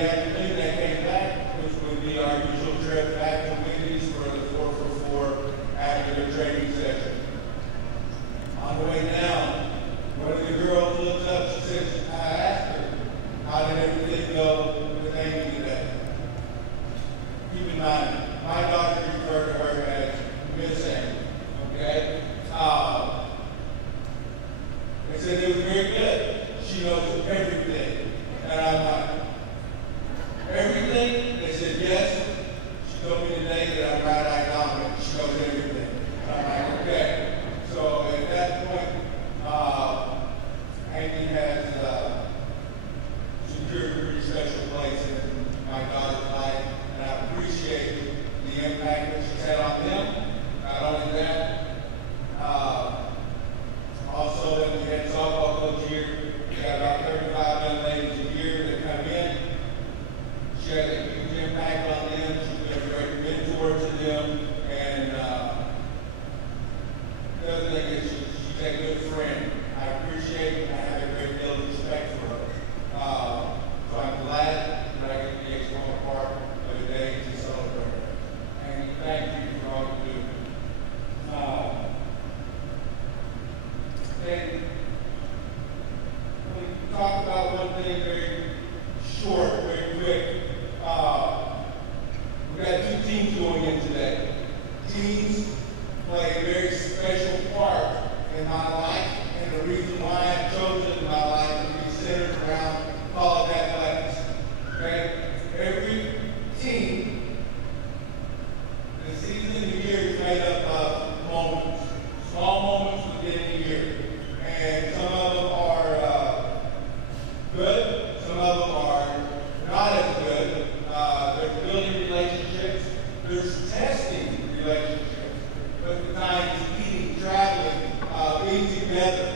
Thursday afternoon, they came back, which would be our usual trip back to Wendy's for the 4 for 4 after their training session. On the way down, one of the girls looked up, she said, I asked her, how did everything go with Amy today? Keep in mind, my daughter referred to her as Miss Amy, okay? They said it was very good. She knows everything. And I'm like, everything? They said yes. She told me today that I'm right-eye dominant. She knows everything. And I'm like, okay. So at that point, Amy has secured a pretty special place in my daughter's life, and I appreciate the impact that she's had on them. Not only that, also that we had softball coach here. We got about 35 young ladies a year that come in. She had a huge impact on them. She's been a great mentor to them, and the other thing is she's a good friend. I appreciate it. I have a great deal of respect for her. So I'm glad that I get to be a small part of the day to celebrate her. And thank you for all you do. And we talk about one thing very short, very quick. We got two teams going in today. Teams play a very special part in my life, and the reason why I've chosen my life to be centered around college athletics. Okay? Every team, the season of the year is made up of moments, small moments within the year. And some of them are good, some of them are not as good. There's building relationships, there's testing relationships. But the times eating, traveling, being together,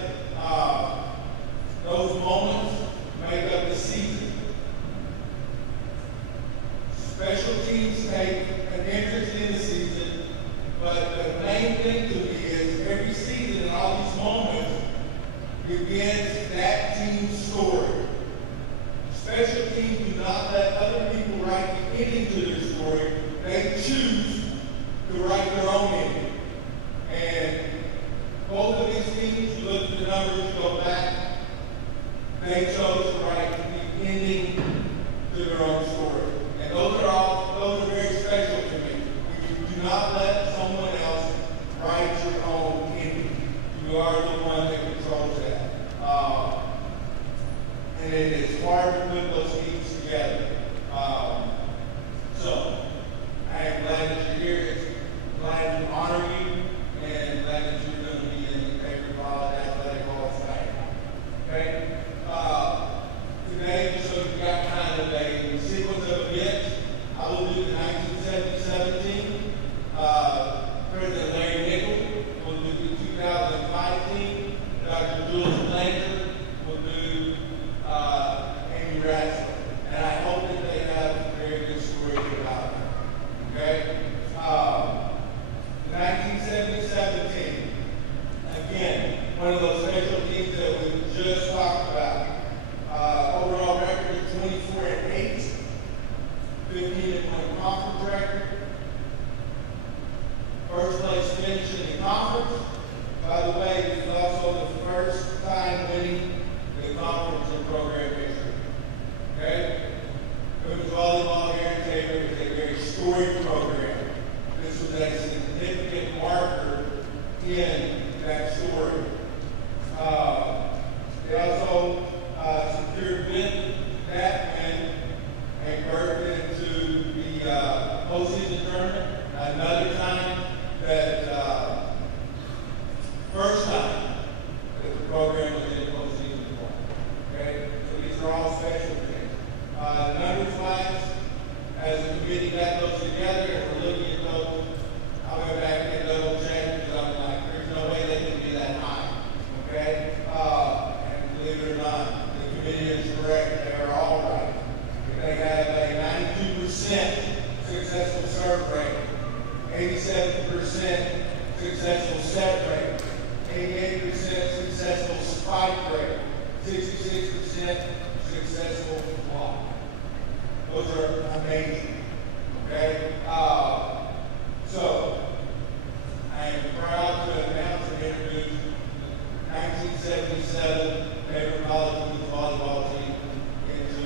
those moments make up the season. Special teams take an interest in the season, but the main thing to me is every season and all these moments begins that team's story. Special teams do not let other people write the ending to their story. They choose to write their own ending. And both of these teams, you look at the numbers, go back, they chose to write the ending to their own story. And those are very special to me. You do not let someone else write your own ending. You are the one that controls that. And it is hard to put those teams together. So I am glad that you're here. It's glad to honor you, and glad that you're going to be in the Tabor College Athletic Hall of Fame. Okay? Today, so you've got kind of a sequence of events. I will do the 1970-17. President Larry Nickel will do the 2005 team. Dr. Jules Blanchard will do Amy Ratzlaff. And I hope that they have very good stories about them. Okay? 1970-17. Again, one of those special teams that we just talked about. Overall record of 24-8, 15-point conference record. First place finish in the conference. By the way, this is also the first time winning the conference in program history. Okay? Women's volleyball here in Tabor is a very storied program. This was a significant marker in that story. They also secured that win and birthed into the postseason tournament. Another time that first time that the program was in postseason play. Okay, so these are all special things. Numbers wise, as the committee got those together and we're looking at those, I'll go back and double check because I'm like, there's no way they can be that high. Okay, and believe it or not, the committee is correct. They are all right. They have a 92% successful serve rate, 87% successful set rate, 88% successful spike rate, 66% successful block. Those are amazing. Okay? So, I am proud to announce and introduce 1977 Tabor College youth volleyball team into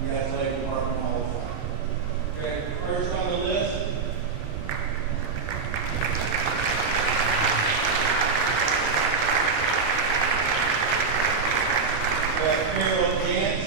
the athletic department hall of fame. Okay, first on the list. Carol Jantz.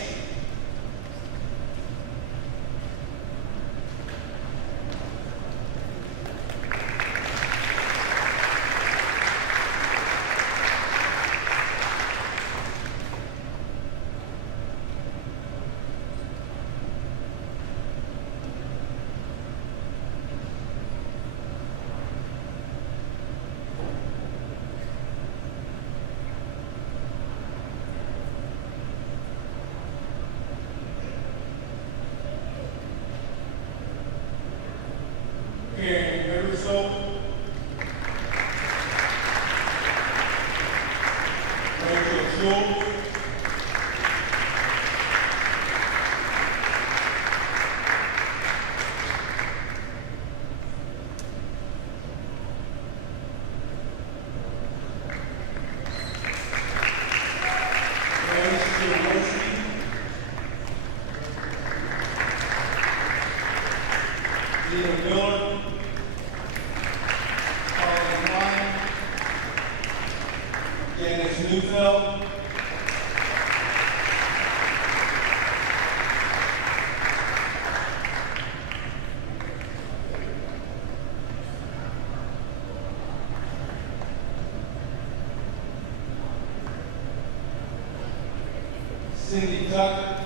Cindy Tucker,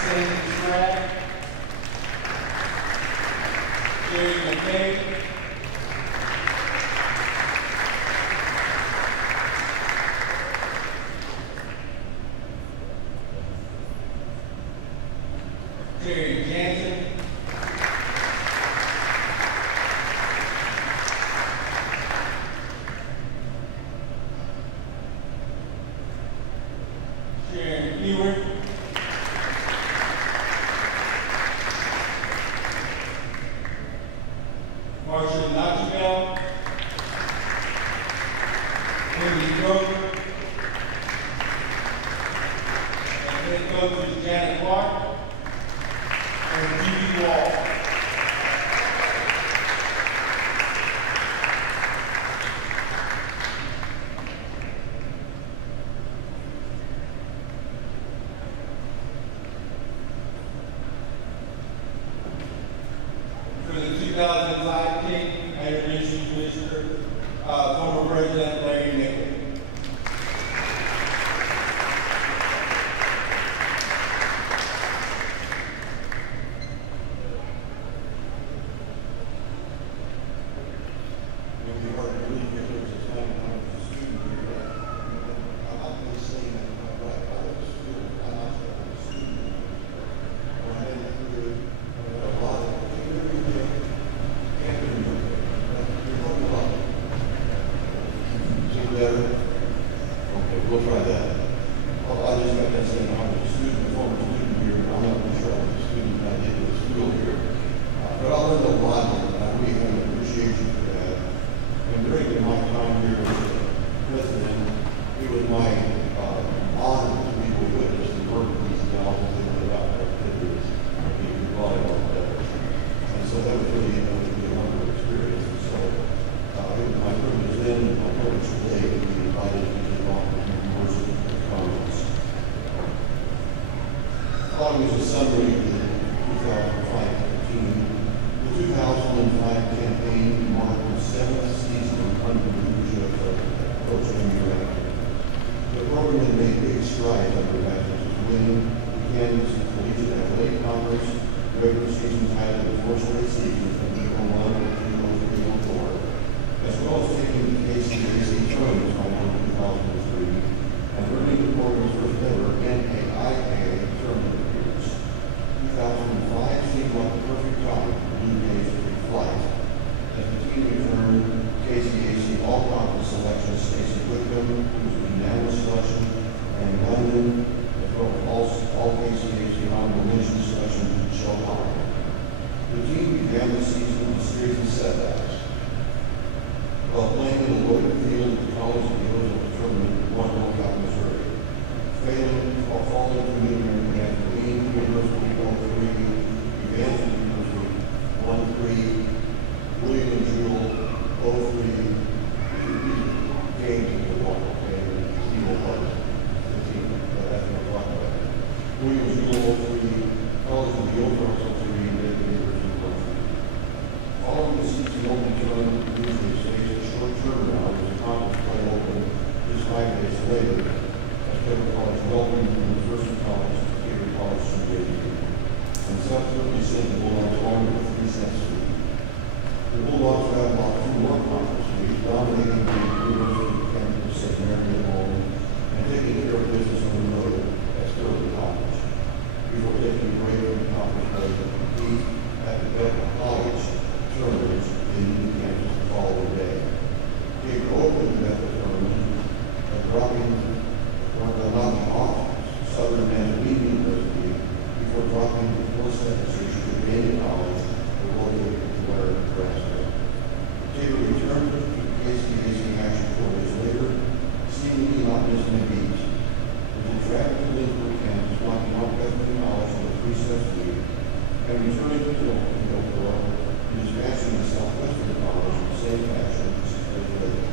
Sandy Scrag, Jerry McKay, Terry Jansen, Sharon Ewert, Marcia Notchbell, Wendy Grover, and head coaches Janet Clark and Judy Wall. For the 2005 team, I introduce you to Mr. Former President Larry Nichols. We'll try that. Well, I just got that saying I was a student, a former student here, but I'm not really sure I was a student when I did the school here. But I learned a lot here, and I really have an appreciation for that. And during my time here as president, it was my honor to be able to witness the work of these gals and learn about their activities and being volleyball players. And so that was really a wonderful experience. And so it was my privilege then and my privilege today to be invited to be involved in the comments. Following is a summary of the 2005 team. The 2005 campaign marked the 7th season under the leadership of Coach Bluejay. The program had made big strides under Ratzlaff, winning Kansas Collegiate Athletic Conference, regular season title, and 4 straight seasons of Division 1, 2, 3, and 4, as well as taking the KCAC tournament final in 2003 and earning the program's first ever NAIA tournament appearance. 2005 seemed like the perfect time for Bluejay's flight as the team returned KCAC all-conference selections Stacey Whitcomb, who was the unanimous selection, and London began the season with a series of setbacks. While playing in the loaded field at the college deals of the tournament in one lockout, Missouri, failing or falling to Union at Wayne University 1-3, Evangeline University 1-3, William and Jewel 0-3, games in the one, and Eagle Park, the team that has been talked about. William and Jewel 0-3, College of the Ozarks 0-3, and University 1-3. Following the season opening tournament, Bluejay faced a short turnaround as the conference play opened just 5 days later as Tabor College welcomed the University College to Tabor College Super and subsequently sent the Bulldogs home with 3 sets lead. The Bulldogs battled off 2 more conference leagues, dominating the University campus of St. Mary at home and taking care of business on the road at Sterling College before taking a break from conference play to compete at the Tabor College tournaments in New Kansas the following day. Tabor opened the Bethel tournament by dropping off Southern Manitoba University before dropping the 4-set decision to Bain College, located in Blair, Nebraska. Tabor returned to KCAC action 4 days later, seemingly not missing a beat. With a travel to Lynchburg, Kansas, knocking out Bethel College with a 3-set lead, and returning to Hillsboro, and dispatching the Southwestern College in the same fashion 6 days later.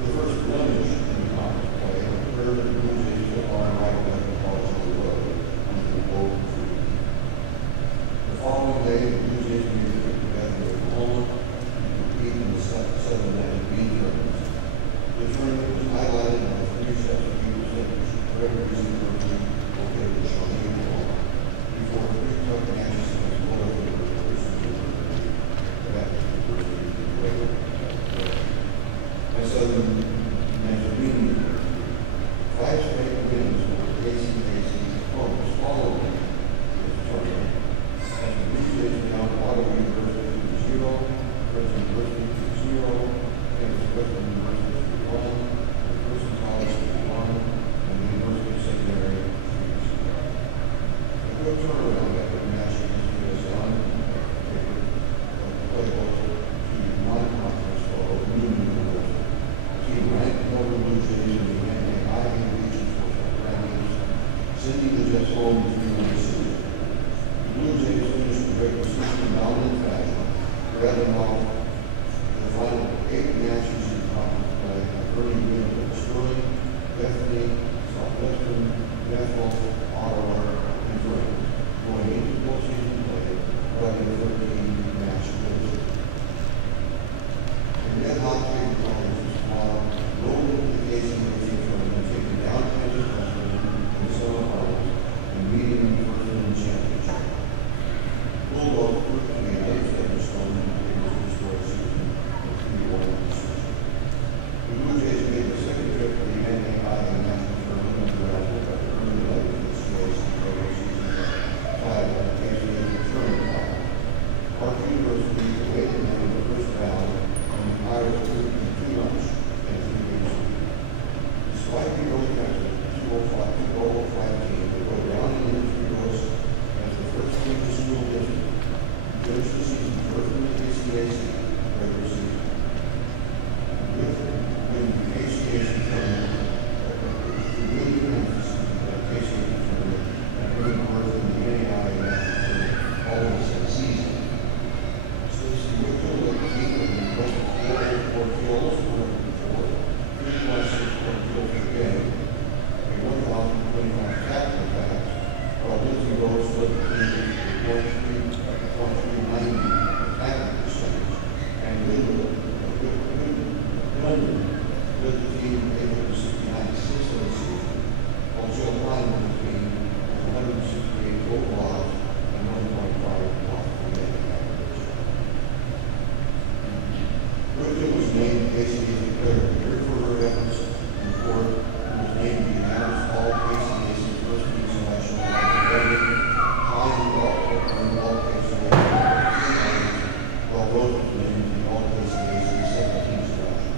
The first blemish in the conference play occurred at the Bluejay football rival Bethel College on the road under the Bowl 3. The following day, the Bluejays made the trip to Bethel, Oklahoma, to compete in the 7-night B tournaments. The tournament was highlighted by 3 sets of Eagles that Gregory's University located in Shawnee, Oklahoma, before 3 tough matches against Florida University, and Southern Manitoba. 5 straight wins over KCAC's opponents following this tournament, as the Bluejays down Ottawa University to 0, Princeton University to 0, Kansas Western University to 1, the Princeton College to 1, and the University of St. Mary to 0. A good turnaround after the match against USL, play also to non-conference foe Union University. The team ranked over Bluejays in the NAIA region for rankings, sending the Jets home in 3-1 season. The Bluejays finished the regular season in dominant fashion, rattling off the final 8 matches in conference play, earning wins over Sterling, Bethany, Southwestern, Bethel, Ottawa, and Vernon, going into postseason play, running 13-match wins. And then hot Tabor College was tomorrow, rolled into the KCAC tournament, taking down Kansas Western in the semifinals and meeting in the first-round championship. Bulldogs proved to be another stepping stone in Tabor's historic season of 3-1 decision. The Bluejays made the second trip to the NAIA National Tournament under Ratzlaff after earning 11 KCAC regular season title at the KCAC tournament final. Park University awaited them in the first round, and the Pirates proved to be too much and 3 games lead. Despite the early exit, the 205 team would go down in the industry books as the first team to school district to finish the season first in the KCAC regular season. With the KCAC tournament, the winning Kansas KCAC tournament, and winning first in the NAIA National Tournament all in the same season. Since the original team had been requested 4 kills for 3.6 kills per game, a 1,025 tackle pass, while Lindsay Rose led the team with 0.390 tackle percentage, and Lyndon led the team with 869 assists in the season, while Joe Klein led the team with 168 total blocks and 1.5 blocks per game average. Bluejay was named KCAC Player of the Year for her efforts in the court and was named the unanimous All-KCAC First Team Selection high in golf and All-KCAC while Rose was named the All-KCAC Second Team Selection.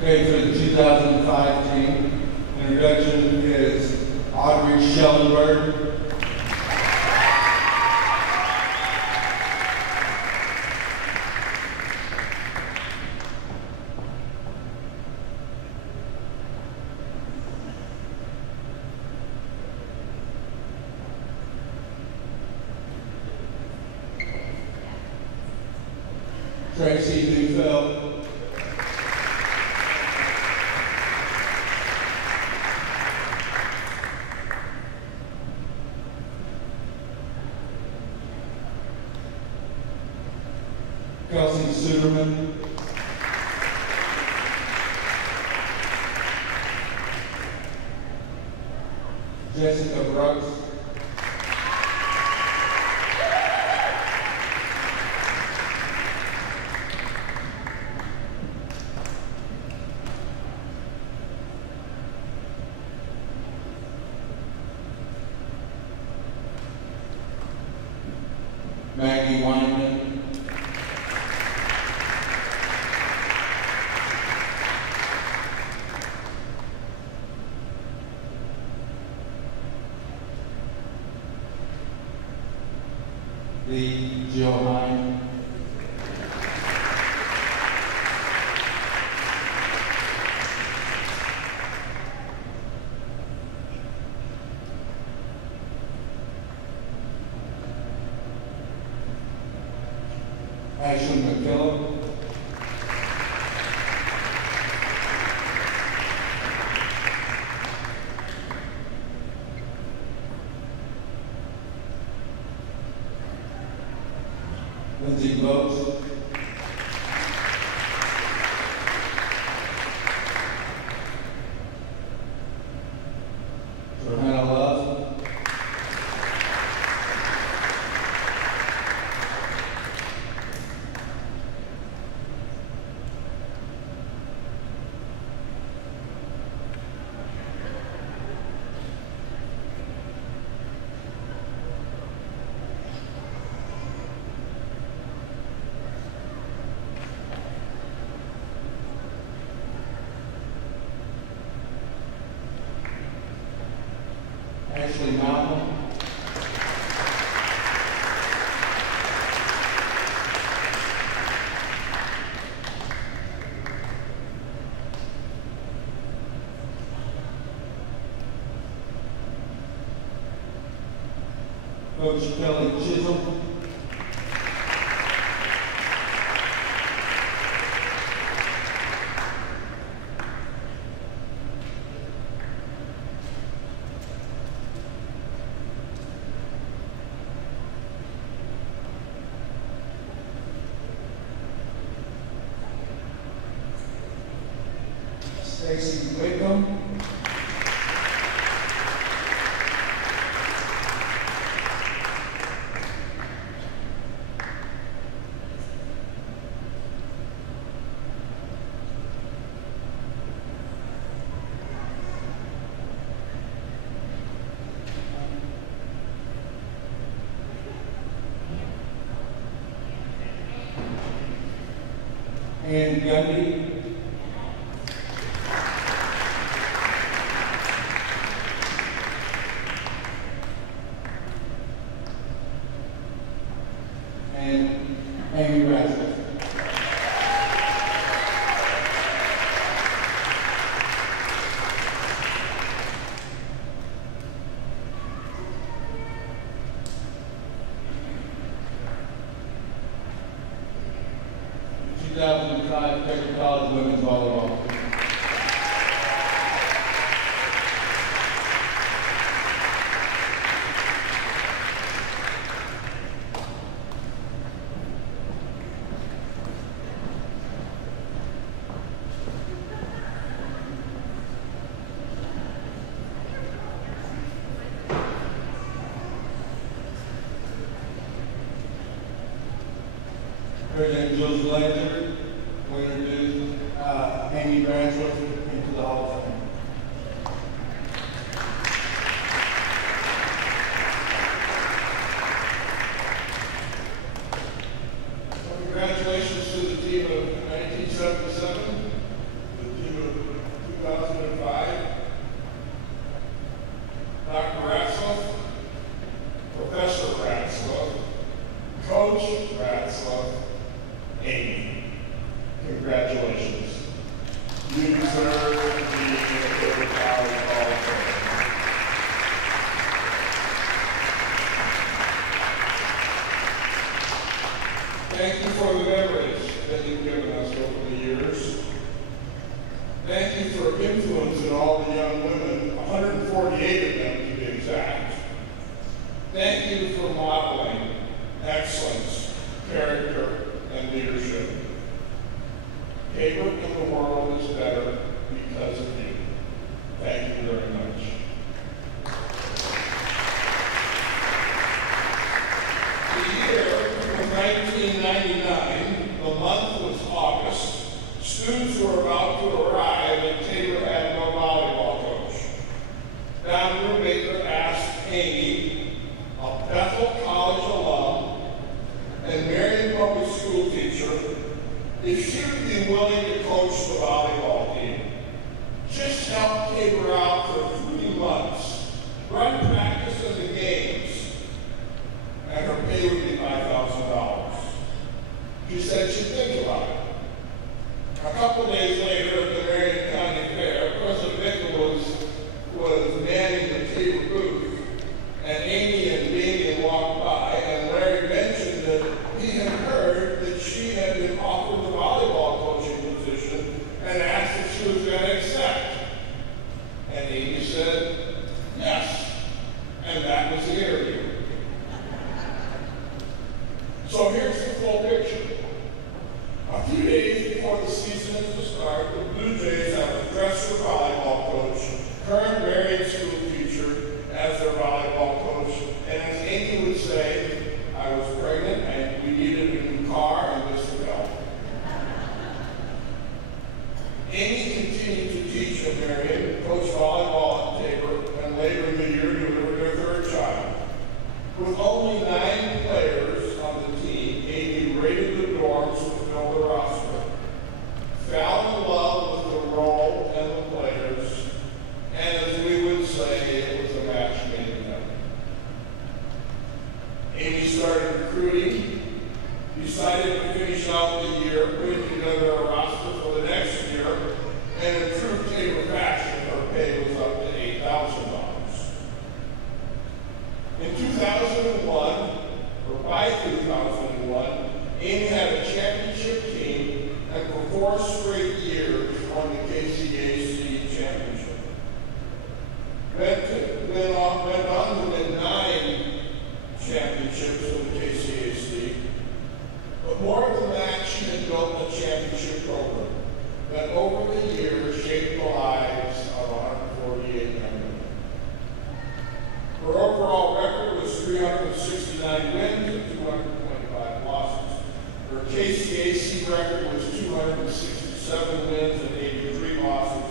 Okay, for the 2005 team, introduction is Audrey Schellenberg. Tracy Neufeld. Kelsey Suderman. Jessica Brooks. Maggie Weinman. Lee Johann. Ashley McKillop. Lindsay Bose. Johanna Love. Ashley Malcolm. Coach Kelly Chisholm. Stacy Wickham. Ann Gundy. And Amy Ratzlaff. Tabor College women's volleyball. President Jules Blanchard will introduce Amy Ratzlaff into the Hall of Fame. Congratulations to the team of 1977. The team Tabor and the world is better because of you. Thank you very much. The year was 1999. The month was August. Students were about to arrive, and Tabor had no volleyball coach. Don Brubaker asked Amy, a Bethel College alum and Marion Public School teacher, if she would be willing to coach the volleyball team. Just help Tabor out for 3 months, run practices and games, and her pay would be $5,000. She said she'd think about it. A couple days later at the Marion County Fair, President Nichols was manning the Tabor booth, and Amy and Damien walked by, and Larry mentioned that he had heard that she had been offered the volleyball coaching position and asked if she was going to accept. And Amy said, yes. And that was the interview. So here's the full picture. A few days before the season is to start, the Bluejays have a dresser volleyball coach, current Marion school teacher as their volleyball coach, and as Amy would say, I was pregnant and we needed a new car and this would help. Amy continued to teach at Marion, coach volleyball at Tabor, and later in the year delivered their third child. With only 9 players on the team, Amy raided the dorms to fill the roster. Fell in love with the role and the players, and as we would say, it was a match made in heaven. Amy started recruiting, decided to finish out the year, putting together a roster for the next year, and in true Tabor fashion, her pay was up to $8,000. In 2001, or by 2001, Amy had a championship team and for 4 straight years won the KCAC championship. Went on to win 9 championships with the KCAC. But more than that, she had built a championship program that over the years shaped the lives of 148 members. Her overall record was 369 wins and 225 losses. Her KCAC record was 267 wins and 83 losses.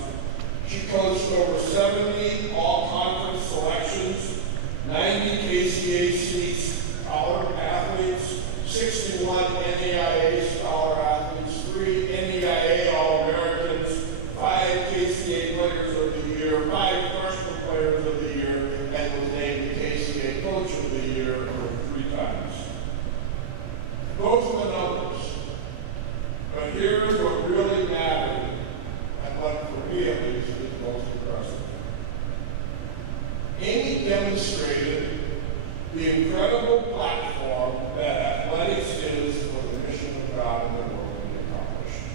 She coached over 70 all-conference selections, 90 KCAC scholar athletes, 61 NAIA scholar athletes, 3 NAIA All-Americans, 5 KCA Players of the Year, 5 Freshman Players of the Year, and was named the KCA Coach of the Year 3 times. Those are the numbers. But here's what really mattered, and what for me at least is most impressive. Amy demonstrated the incredible platform that athletics is for the mission of God in the world to be accomplished.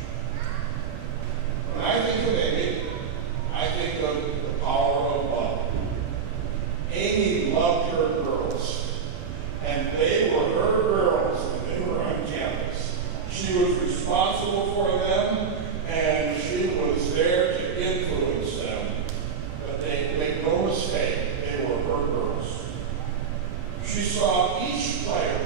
When I think of Amy, I think of the power of love. Amy loved her girls, and they were her girls when they were on campus. She was responsible for them, and she was there to influence them. But they make no mistake, they were her girls. She saw each player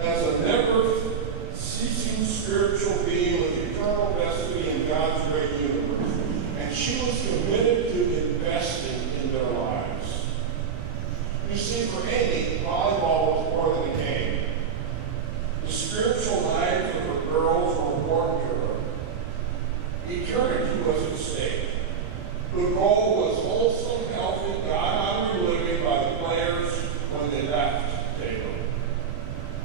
as a never-ceasing spiritual being with eternal destiny in God's great universe, and she was committed to investing in their lives. You see, for Amy, volleyball was more than a game. The spiritual lives of her girls were important to her. Eternity was at stake. The goal was wholesome, healthy, God-honoring living by the players when they left Tabor.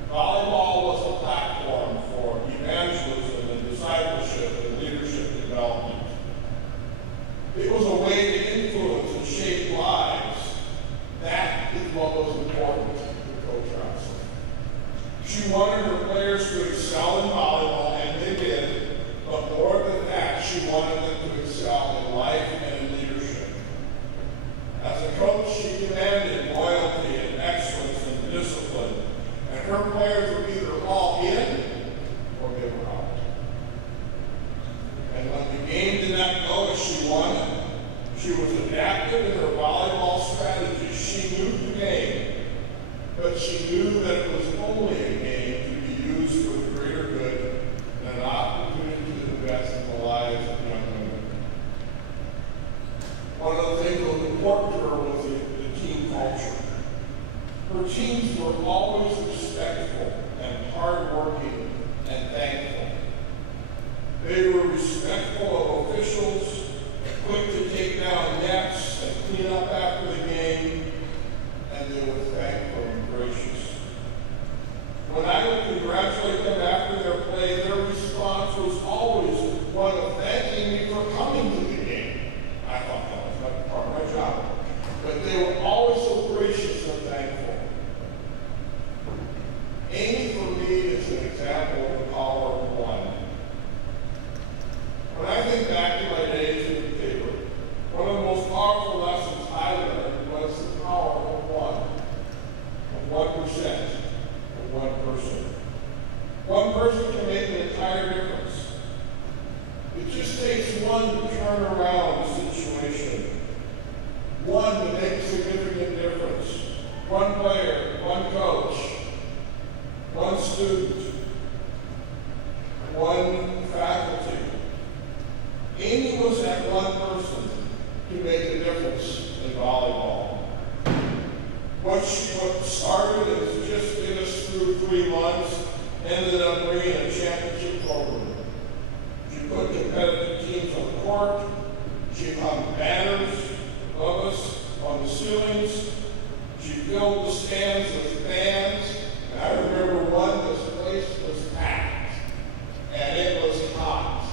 Volleyball was a platform for evangelism and discipleship and leadership development. It was a way to influence and shape lives. That is what was important. They were respectful of officials, quick to take down nets and clean up after the game, and they were thankful and gracious. When I would congratulate them after their play, their response was always one of thanking me for coming to the game. I thought that was like part of my job. But they were always so gracious and thankful. Amy, for me, is an example of the power of one. When I think back to my days at the Tabor, one of the most powerful lessons I learned was the power of one. Of 1%, of one person. One person can make an entire difference. It just takes one to turn around the situation. One to make a significant difference. One player, one coach, one student, one faculty. Amy was that one person to make a difference in volleyball. What started as just getting us through 3 months ended up bringing a championship program. She put competitive teams on the court. She hung banners above us on the ceilings. She filled the stands with fans. And I remember this place was packed. And it was hot.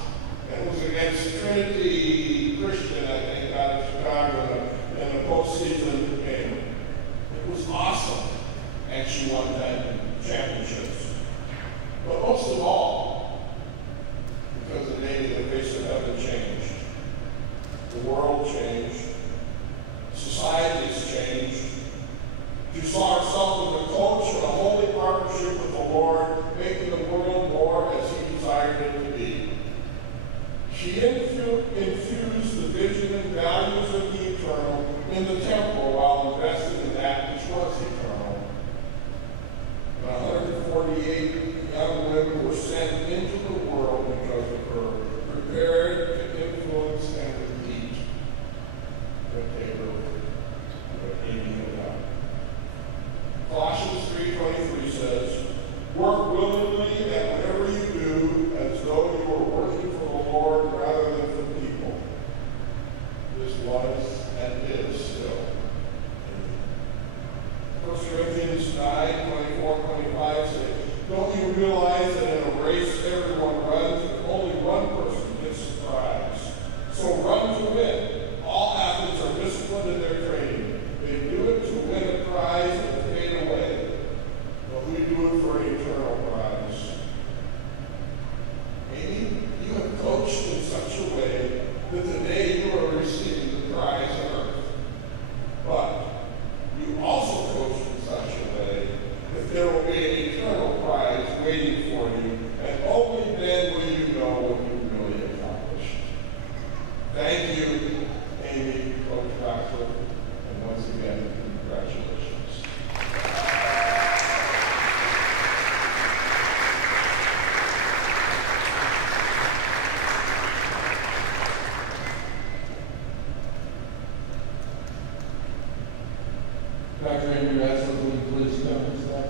It was against Trinity Christian, I think, out of Chicago in a postseason game. It was awesome. And she won 10 championships. But most of all, because the day the face of heaven changed. The world changed. Society's changed. She saw herself as a coach in a holy partnership with the Lord, making the world more as He desired it to be. She infused the vision and values of the eternal in the temple while investing in that which was eternal. 148 young women were sent into the world because of her, prepared to influence and repeat what they were, what Amy had done. Colossians 3:23 says, "Work willingly at whatever you do as though you were working for the Lord rather than for people." This was and is still. 1 Corinthians 9:24-25 says, "Don't you realize that in a race everyone runs, but only one person gets the prize? So run to win. All athletes are disciplined in their training. They do it to win a prize and fade away. But we do it for an eternal prize." Amy, you have coached in such a way that the day you are receiving the prize on earth. But you also coach in such a way that there will be an eternal prize waiting for you, and only then will you know what you really accomplished. Thank you, Amy, Coach Ratzlaff, and once again, congratulations. Dr. Amy Ratzlaff, will you please come and start?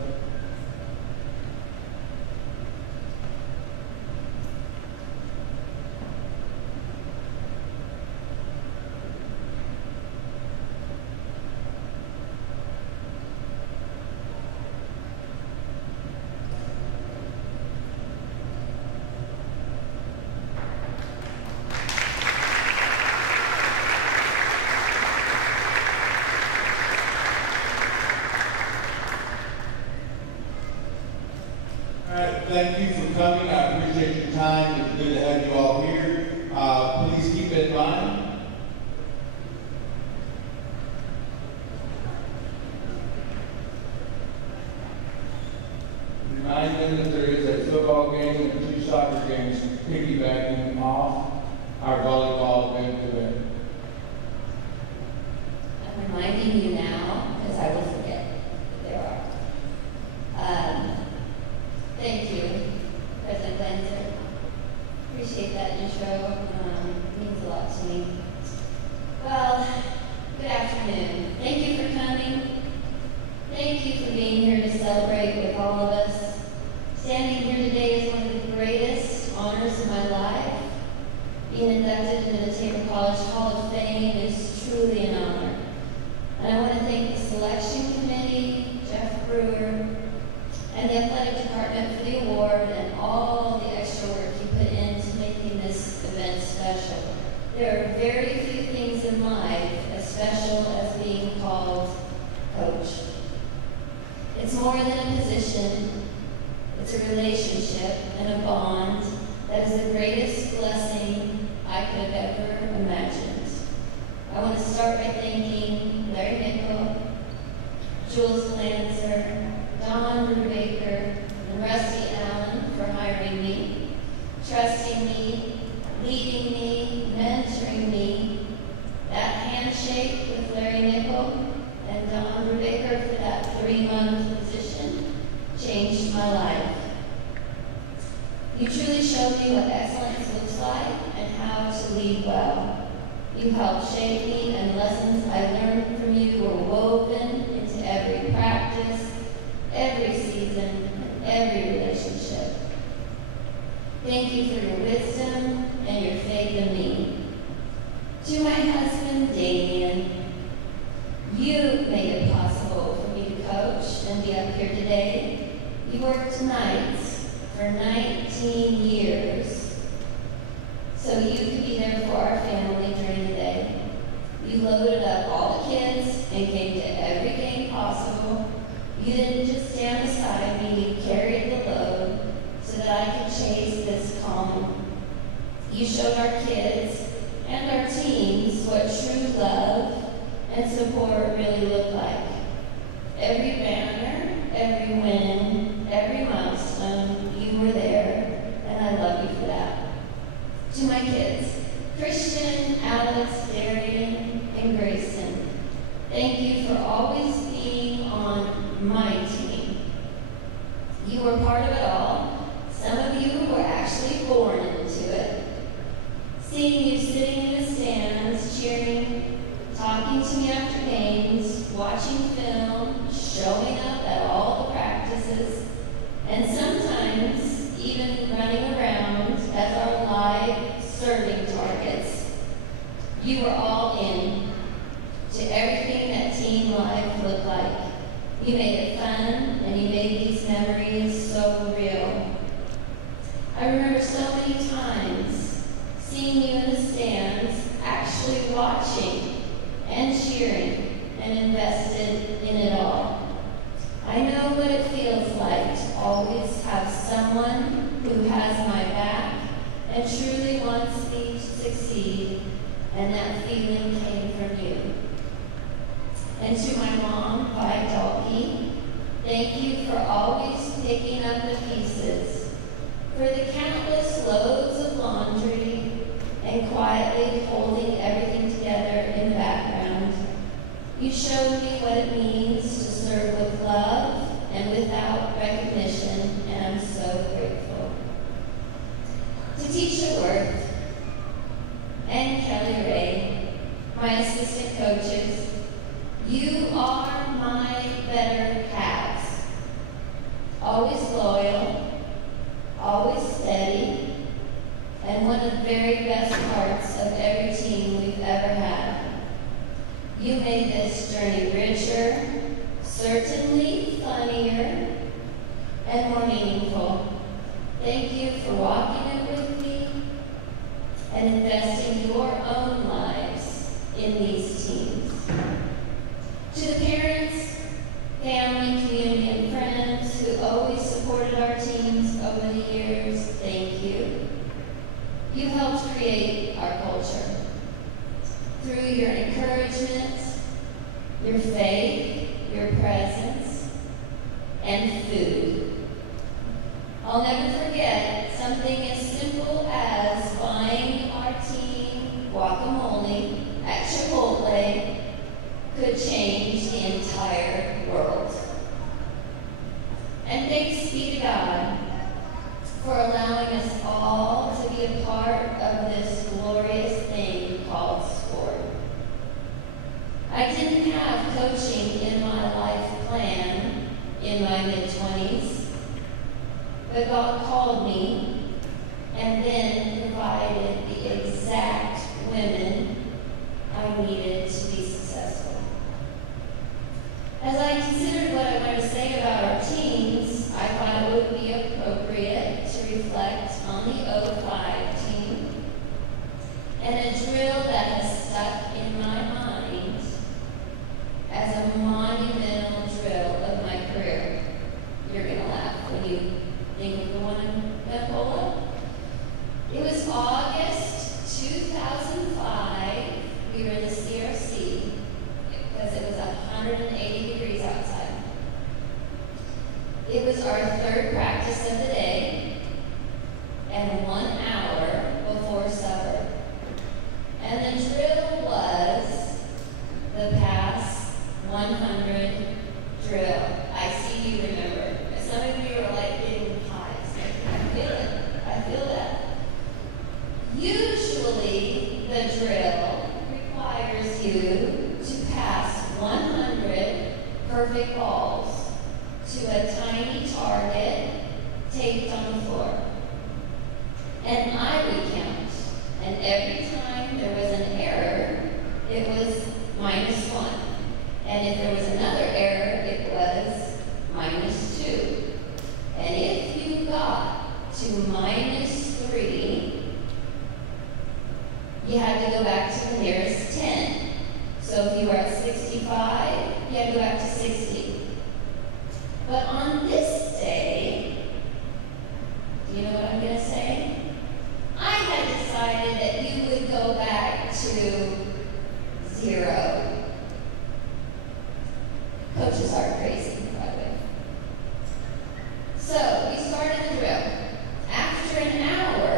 Thank you for coming. I appreciate your time. It's good to have you all here. Please keep it in mind. Remind them that there is a football game and 2 soccer games piggybacking off our volleyball event today. I'm reminding you now, because I will forget that there are. Thank you, President Glanzer. Appreciate that intro. Means a lot to me. Well, good afternoon. Thank you for coming. Thank you for being here to celebrate with all of us. Standing here today is one of the greatest honors of my life. being inducted into the Tabor College Hall of Fame is truly an honor. And I want to thank the selection committee, Jeff Brewer, and the athletic department for the award and all the extra work you put into making this event special. There are very few things in life as special as being called coach. It's more than a position, it's a relationship and a bond that is the greatest blessing I could have ever imagined. I want to start by thanking Larry Nickel, Jules Lancer, Don Brubaker, and Rusty Allen for hiring me, trusting me, leading me, mentoring me. That handshake with Larry Nickel and Don Brubaker for that 3-month position changed my life. You truly showed me what excellence looks like and how to lead well. You helped shape me, and lessons I learned from you were woven into every practice, every season, and every relationship. Thank you for your wisdom and your faith in me. To my husband, Damien, you made it possible for me to coach and be up here today. You worked nights for 19 years, so you could be there for our family during the day. You loaded up all the kids and came to every game possible. You didn't just stand beside me, you carried the load so that I could chase this calm. You showed our kids and our teams what true love and support really looked like. Every banner, every win, every milestone, you were there, and I love you for that. To my kids, Christian, Alex, Darian, and Grayson, thank you for always being on my team. You were part of it all. Some of you were actually born into it. Seeing you sitting in the stands, cheering, talking to me after games, watching film, showing up at all the practices, and sometimes even running around as our live serving targets. You were all in to everything that teen life looked like. You made it fun, and you made these memories so real. I remember so many times seeing you in the stands, actually watching and cheering and invested in it all. I know what it feels like to always have someone who has my back and truly wants me to succeed, and that feeling came from you. And to my mom, Vi Dalkey, thank you for always picking up the pieces, for the countless loads of laundry, and quietly holding everything together in the background. You showed me what it means to serve with love and without recognition, and I'm so grateful. To Teacher Worth and Kelly Ray, my assistant coaches, you are my better halves. Always loyal, always steady, and one of the very best parts of every team we've ever had. You made this journey richer, certainly funnier, and more meaningful. Thank you for walking it with me and investing your own lives in these teams. To the parents, family, community, and friends who always supported our teams over the years, thank you. You helped create our culture through your encouragement, your faith, your presence, and food. I'll never forget something as simple as buying our team guacamole at Chipotle could change the entire world. And thanks be to God for allowing us all to be a part of this glorious thing called sport. I didn't have coaching in my life plan in my mid-20s, but God called me and then provided the exact and a drill that has stuck in my mind as a monumental drill of my career. You're gonna laugh when you think of the one in Pensacola. It was August 2005. We were in the CRC because it was 180 degrees outside. It was our third practice of the day and 1 hour before supper. And the drill was the pass 100 drill. I see you remember. Some of you are like getting highs. I feel it. I feel that. Usually the drill requires you to pass 100 perfect balls to a tiny target taped on the floor. And I would count. And every time there was an error, it was -1. And if there was another error, it was -2. And if you got to -3, you had to go back to the nearest 10. So if you were at 65, you had to go back to 60. But on this day, do you know what I'm going to say? I had decided that you would go back to 0. Coaches are crazy, by the way. So we started the drill. After an hour,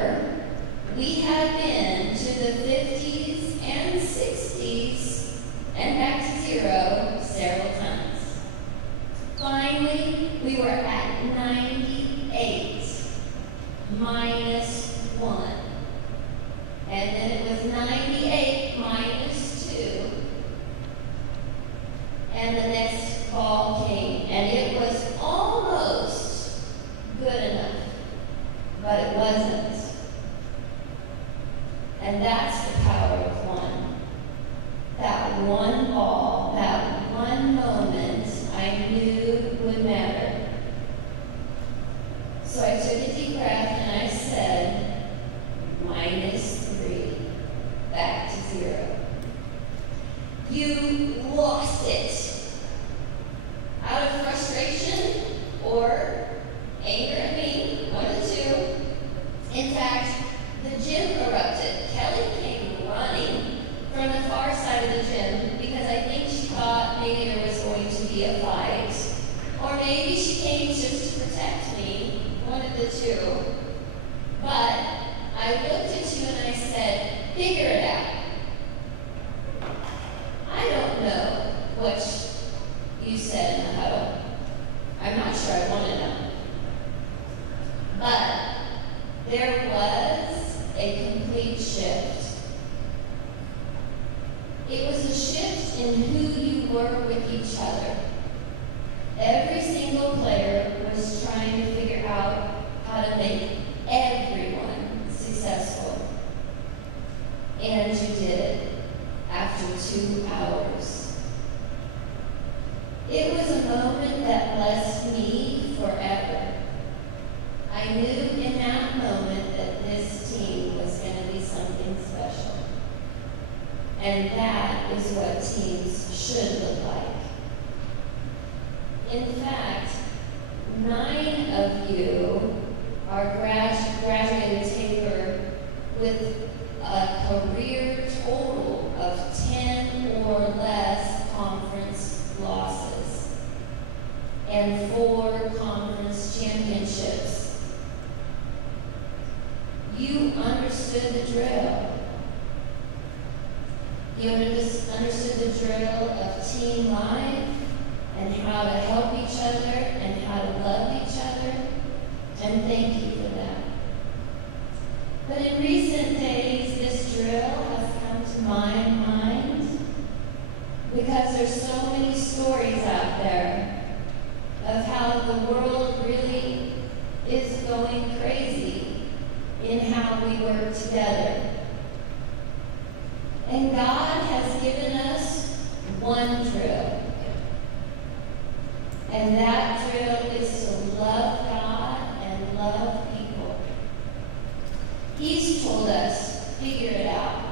we had been to the 50s and 60s and back to 0 several times. Finally, we were at 98, -1. And then it was 98 -2. And the next ball came, and it was almost good enough, but it wasn't. And that's the power of one. That one ball, that one moment, I knew would matter. So I took a deep breath and I said, -3, back to 0. You lost it. Out of frustration or anger at me, one of the two. In fact, the gym erupted. Kelly came running from the far side of the gym because I think she thought maybe there was going to be a fight. Or maybe she came just to protect me, one of the two. But I looked at you and I said, figure it out. I don't know what you said in the huddle. I'm not sure I want to know. But there was a complete shift. It was a shift in who you were with each other. Every single player was trying to figure out how to make everyone successful. And you did it after 2 hours. It was a moment that blessed me forever. I knew in that moment that this team was going to be something special. And that is what teams should look like. In fact, 9 of you are graduated Tabor with a career total of 10 or less conference losses and 4 conference championships. You understood the drill. You understood the drill of team life and how to help each other and how to love each other. And thank you for that. But in recent days, this drill has come to my mind because there's so many stories out there of how the world really is going crazy in how we work together. And God has given us one drill. And that drill is to love God and love people. He's told us, figure it out.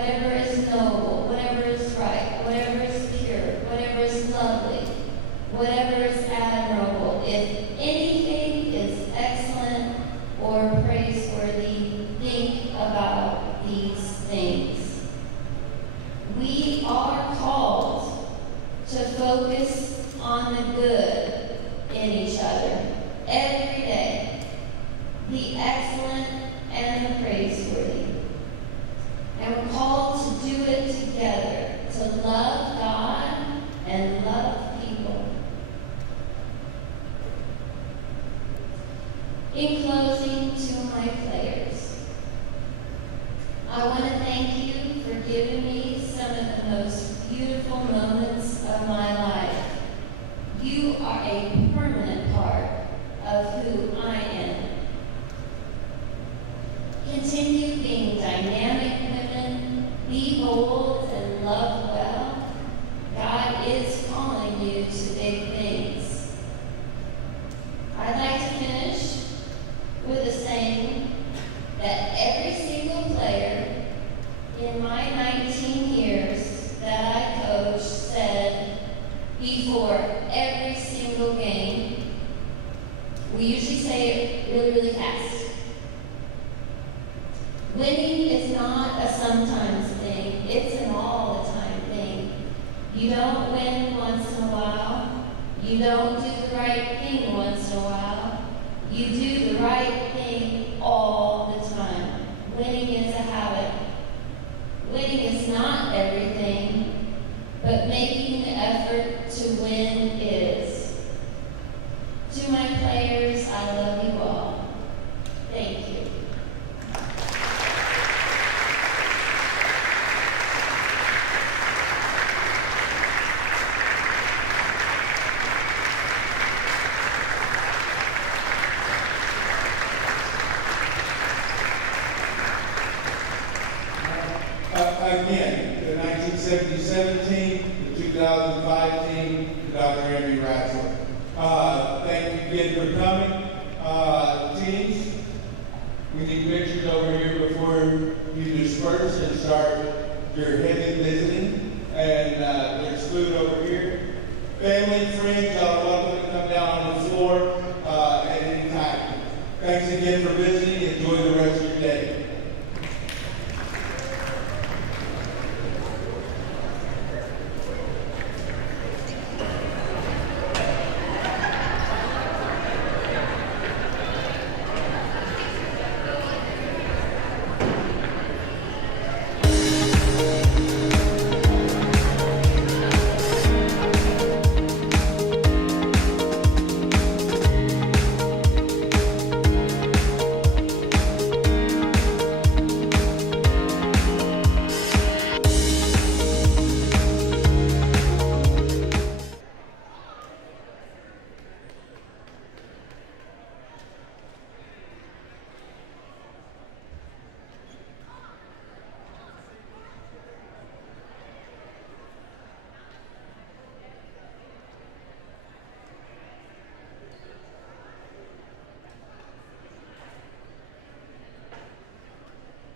whatever is noble, whatever is right, whatever is pure, whatever is lovely, whatever is admirable, if anything is excellent or praiseworthy, think about these things. We are called to focus on the good in each other every day, the excellent and the praiseworthy. And we're called to do it together, to love God and love people. In closing, to my players, I want to thank you for giving me some of the most beautiful moments of my life. You are a permanent part of who I am. Continue being dynamic women, be bold and love well. God is calling you to big things. I'd like to finish with a saying that every single player in my 19 years that I coached said before every single game. We usually say it really, really fast. Winning is not a sometimes thing, it's an all the time thing. You don't win once in a while. You don't do the right thing once in a while. You do the right thing all the time. Winning is a habit. Winning is not everything, but making the effort to win is. To my players, I love you all. Thank you. Again, the 1977 team, the 2005 team, Dr. Henry Ratzlaff. Thank you again for coming. Teams, we need pictures over here before you disperse and start your heavy visiting.